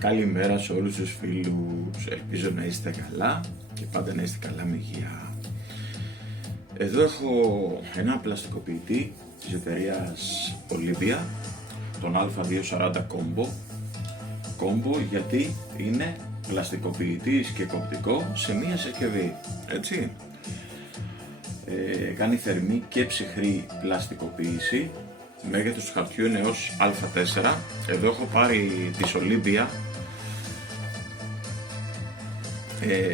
Καλημέρα σε όλους τους φίλους, ελπίζω να είστε καλά και πάντα να είστε καλά με υγεία. Εδώ έχω ένα πλαστικοποιητή της εταιρείας Olympia, τον Α240 Combo, γιατί είναι πλαστικοποιητής και κοπτικό σε μία συσκευή, έτσι. Κάνει θερμή και ψυχρή πλαστικοποίηση, μέγεθος του χαρτιού είναι έως Α4. Εδώ έχω πάρει της Olympia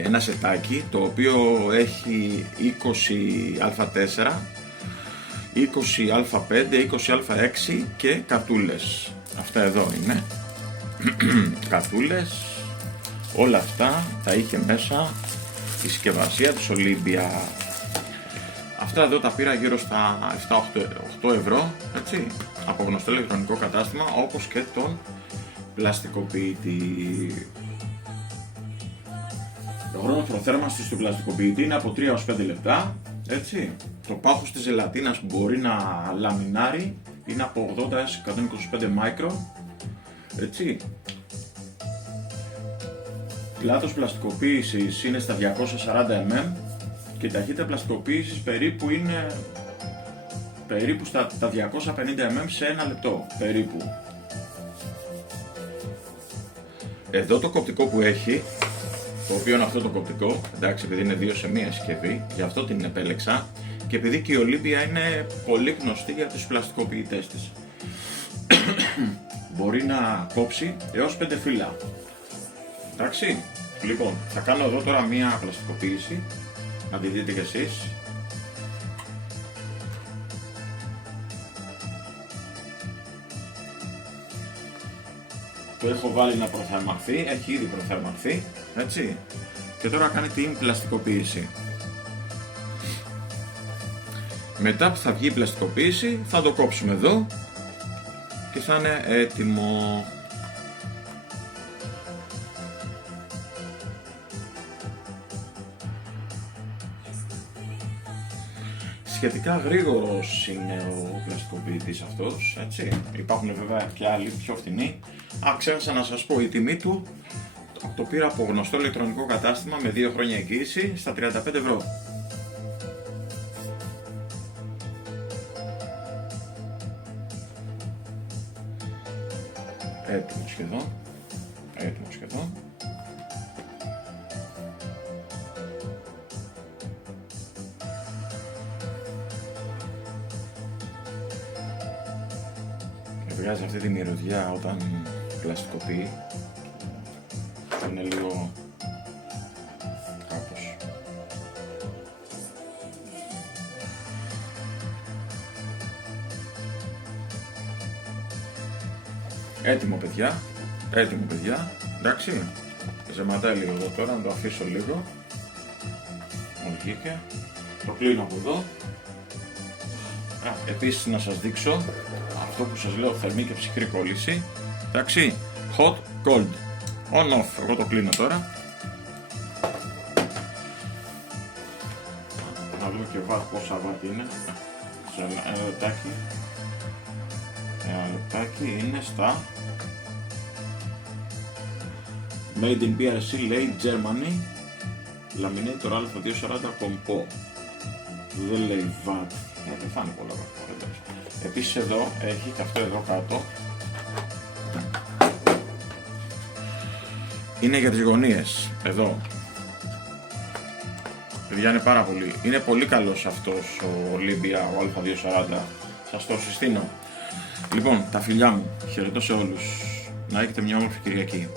ένα σετάκι, το οποίο έχει 20α4, 20α5, 20α6 και καρτούλες. Αυτά εδώ είναι καρτούλες, όλα αυτά τα είχε μέσα η συσκευασία της Olympia. Αυτά εδώ τα πήρα γύρω στα 7-8 ευρώ, έτσι, από γνωστό ηλεκτρονικό κατάστημα, όπως και τον πλαστικοποιητή. Το χρόνο προθέρμανσης του πλαστικοποιητή είναι από 3 έως 5 λεπτά, έτσι. Το πάχος της ζελατίνας που μπορεί να λαμινάρει είναι από 80 έως 125 μάικρον, έτσι. Πλάτος πλαστικοποίησης είναι στα 240 mm και η ταχύτητα πλαστικοποίησης περίπου στα 250 mm σε 1 λεπτό, περίπου. Εδώ το κοπτικό που έχει, το οποίο είναι αυτό το κοπτικό, εντάξει, επειδή είναι δύο σε μία συσκευή, γι' αυτό την επέλεξα, και επειδή και η Olympia είναι πολύ γνωστή για τους πλαστικοποιητές της. Μπορεί να κόψει έως 5 φύλλα. Εντάξει, λοιπόν, θα κάνω εδώ τώρα μία πλαστικοποίηση, να τη δείτε κι εσείς. Το έχω βάλει να προθερμανθεί, έχει ήδη προθερμανθεί, έτσι, και τώρα κάνει την πλαστικοποίηση. Μετά που θα βγει η πλαστικοποίηση θα το κόψουμε εδώ και θα είναι έτοιμο. Σχετικά γρήγορος είναι ο πλαστικοποιητής αυτός, έτσι. Υπάρχουν βέβαια και άλλοι πιο φτηνοί. Ξέχασα να σας πω, η τιμή του το πήρα από γνωστό ηλεκτρονικό κατάστημα με 2 χρόνια εγγύηση στα 35 ευρώ. Έτοιμο σχεδόν. Έτοιμο σχεδόν. Βγάζει αυτή τη μυρωδιά όταν πλαστικοποιεί. Είναι λίγο κάπως. Έτοιμο παιδιά, εντάξει. Ζεματάει λίγο εδώ τώρα, να το αφήσω λίγο. Μου βγήκε. Το κλείνω από εδώ. Επίσης να σας δείξω αυτό που σας λέω, θερμή και ψυχρή κόλληση, εντάξει, hot, cold, on off. Εγώ το κλείνω τώρα. Να δούμε και πόσα watt είναι. Σε ένα λεπτάκι είναι στα Made in BRC, λέει Germany, Laminator Α240 Compo. Δεν λέει watt, δεν φάνει πολλά watt. Επίσης εδώ έχει και αυτό εδώ κάτω, είναι για τις γωνίες, εδώ. Παιδιά, είναι πολύ καλός αυτός ο Olympia, ο Α240, σας το συστήνω. Λοιπόν, τα φιλιά μου, χαιρετώ σε όλους, να έχετε μια όμορφη Κυριακή.